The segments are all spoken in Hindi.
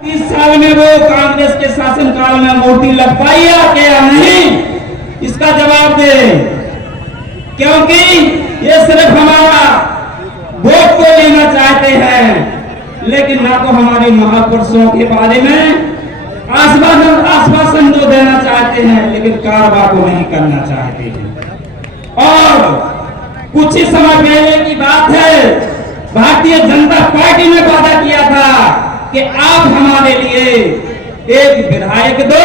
30 साल में वो कांग्रेस के शासनकाल में मूर्ति लग पाई या नहीं, इसका जवाब दे। क्योंकि ये सिर्फ हमारा वोट को लेना चाहते हैं, लेकिन ना तो हमारे महापुरुषों के बारे में आश्वासन तो देना चाहते हैं, लेकिन कारोबार को नहीं करना चाहते हैं। और कुछ ही समय पहले की बात है, भारतीय जनता पार्टी ने वादा किया था कि आप हमारे लिए एक विधायक दो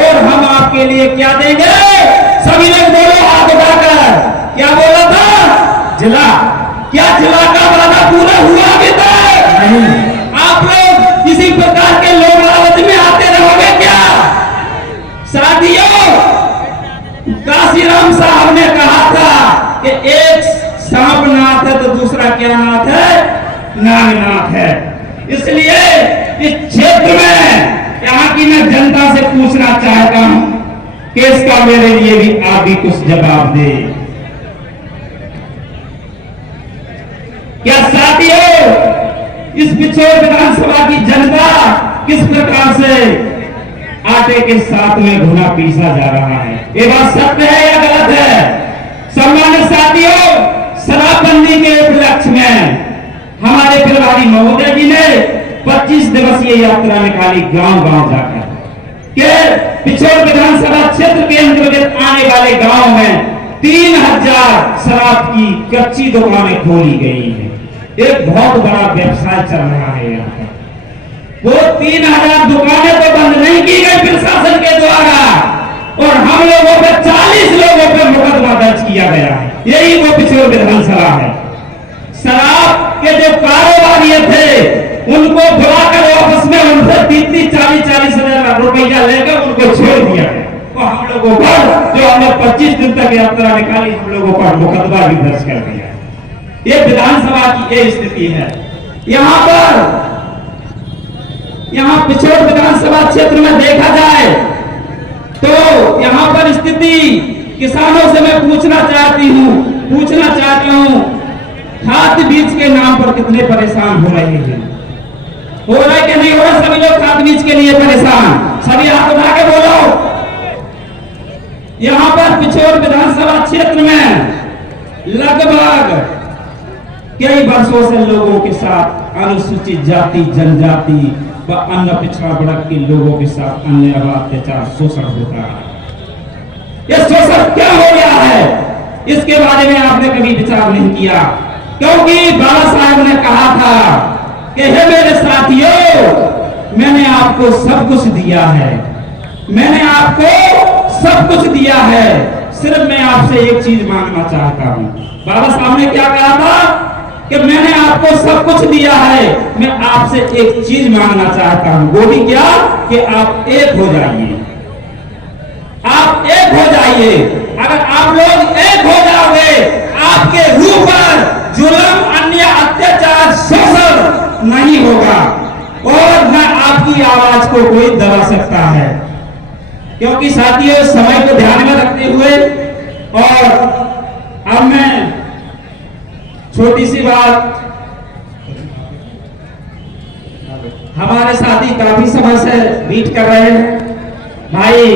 और हम आपके लिए क्या देंगे। सभी लोग बोलो हाथ उठाकर, क्या बोला था? जिला। क्या जिला का वादा पूरा हुआ अभी तक? नहीं। आप लोग किसी प्रकार के लोग लालच में आते रहोगे क्या? साथियों, काशीराम साहब ने कहा था कि एक सांप नाथ है तो दूसरा क्या नाथ है? नागनाथ है। इसलिए इस क्षेत्र में यहाँ की मैं जनता से पूछना चाहता हूं कि इसका मेरे लिए भी आप भी कुछ जवाब दे। क्या साथियों, इस पिछोर विधानसभा की जनता किस प्रकार से आटे के साथ में घुना पीसा जा रहा है? ये बात सत्य है या गलत है? सम्मानित साथियों, शराबबंदी के उपलक्ष्य में हमारे प्रभारी महोदय जी ने 25 दिवसीय यात्रा निकाली गांव-गांव जाकर के पिछोर विधानसभा क्षेत्र के अंतर्गत आने वाले गांव में 3000 शराब की कच्ची दुकानें खोली गई हैं। एक बहुत बड़ा व्यवसाय चल रहा है यहाँ पर। वो 3000 दुकानें तो बंद नहीं की गई प्रशासन के द्वारा, और हम लोगों पर 40 लोगों पर मुकदमा दर्ज किया गया है। यही वो पिछोर विधानसभा है। शराब के जो कारोबारी थे उनको बुलाकर ऑफिस में उनसे 30-40 हजार रुपया लेकर उनको छोड़ दिया गया। तो हम लोगों पर, जो हमने 25 दिन तक यात्रा निकाली, हम लोगों पर मुकदमा भी दर्ज कर दिया। ये विधानसभा की ये स्थिति है। यहाँ पिछोर विधानसभा क्षेत्र में देखा जाए तो यहाँ पर स्थिति किसानों से मैं पूछना चाहती हूँ, खाद बीज के नाम पर कितने परेशान हो रहे हैं? हो रहा है कि नहीं हो रहा? सभी लोग खाद बीज के लिए परेशान, सभी हाथ उठा के बोलो। यहाँ पर पिछोर विधानसभा क्षेत्र में लगभग कई वर्षों से लोगों के साथ अनुसूचित जाति, जनजाति व अन्य पिछड़ा वर्ग के लोगों के साथ अन्य अत्याचार, शोषण होता है। यह शोषण क्या हो गया है, इसके बारे में आपने कभी विचार नहीं किया। क्योंकि बाबा साहब ने कहा था कि हे मेरे साथियों, मैंने आपको सब कुछ दिया है, मैंने आपको सब कुछ दिया है, सिर्फ मैं आपसे एक चीज मांगना चाहता हूं। बाबा साहब ने क्या कहा था कि मैंने आपको सब कुछ दिया है, मैं आपसे एक चीज मांगना चाहता हूं। वो भी क्या? कि आप एक हो जाइए। आप एक हो जाइए। अगर आप लोग एक हो जाओगे, आपके रूह पर जुल्म, अन्य अत्याचार, शोषण नहीं होगा और न आपकी आवाज को कोई दबा सकता है। क्योंकि साथियों, समय को ध्यान में रखते हुए और अब मैं छोटी सी बात, हमारे साथी काफी समय से वेट कर रहे हैं भाई।